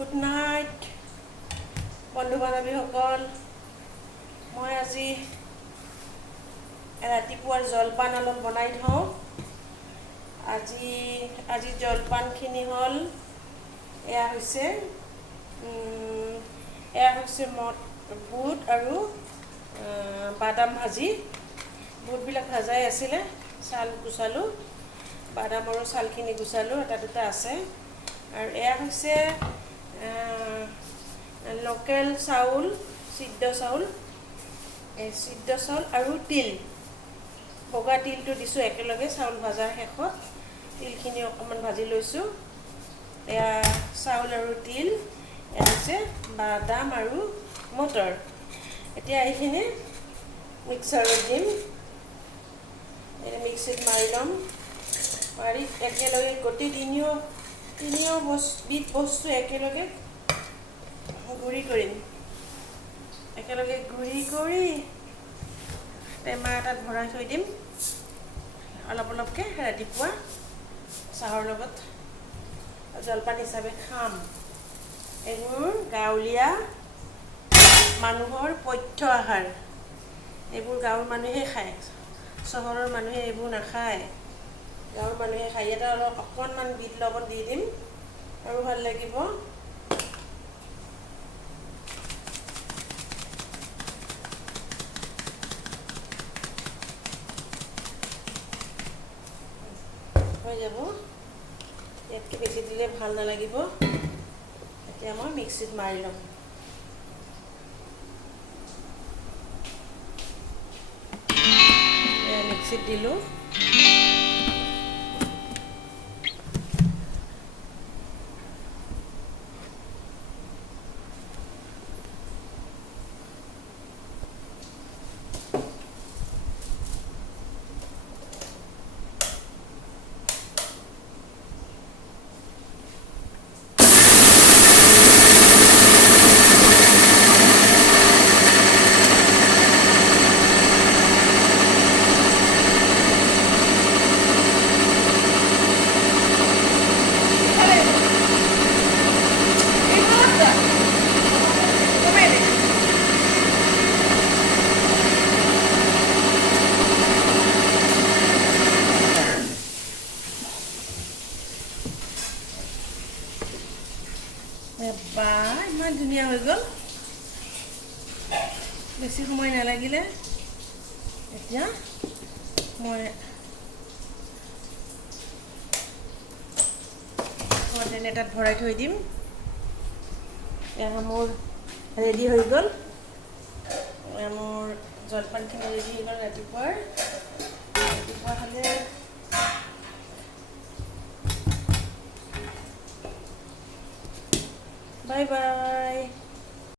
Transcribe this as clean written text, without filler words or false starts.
Good night বন্ধু বান্ধৱীসকল। মই আজি ৰাতিপুৱাৰ জলপান অলপ বনাই থওঁ। আজি জলপানখিনি হ'ল এয়া হৈছে বুট আৰু বাদাম ভাজি। বুটবিলাক ভাজাই আছিলে, চাল গুচালোঁ, বাদামৰো চালখিনি গুচালোঁ, এটা দুটা আছে। আৰু এয়া হৈছে লোকেল চাউল, সিদ্ধ চাউল আৰু তিল, বগা তিলটো দিছোঁ একেলগে চাউল ভাজাৰ শেষত। তিলখিনি অকণমান ভাজি লৈছোঁ। এয়া চাউল আৰু তিল, এয়া হৈছে বাদাম আৰু মটৰ। এতিয়া এইখিনি মিক্সাৰত দিম, মিক্সিত মাৰি ল'ম। মাৰি একেলগে গোটেই তিনিও বস্তু একেলগে গুড়ি কৰিম। একেলগে গুড়ি কৰি টেমা এটাত ভৰাই থৈ দিম। অলপ অলপকৈ ৰাতিপুৱা চাহৰ লগত জলপান হিচাপে খাম। এইবোৰ গাঁৱলীয়া মানুহৰ পথ্য আহাৰ। এইবোৰ গাঁৱৰ মানুহে খায়, চহৰৰ মানুহে এইবোৰ নাখায়। গাঁৱৰ মানুহে খায়। এটা অকণমান বিট লবণ দি দিম আৰু ভাল লাগিব। হৈ যাব, ইয়াতকৈ বেছি দিলে ভাল নালাগিব। এতিয়া মই মিক্সিত মাৰি ল'ম। মিক্সিত দিলোঁ। ইমান ধুনীয়া হৈ গ'ল, বেছি সময় নালাগিলে। এতিয়া মই এটাত ভৰাই থৈ দিম। এয়া মোৰ ৰেডি হৈ গ'ল। মোৰ জলপানখিনি ৰেডি হৈ গ'ল ৰাতিপুৱা হ'লে। Bye bye.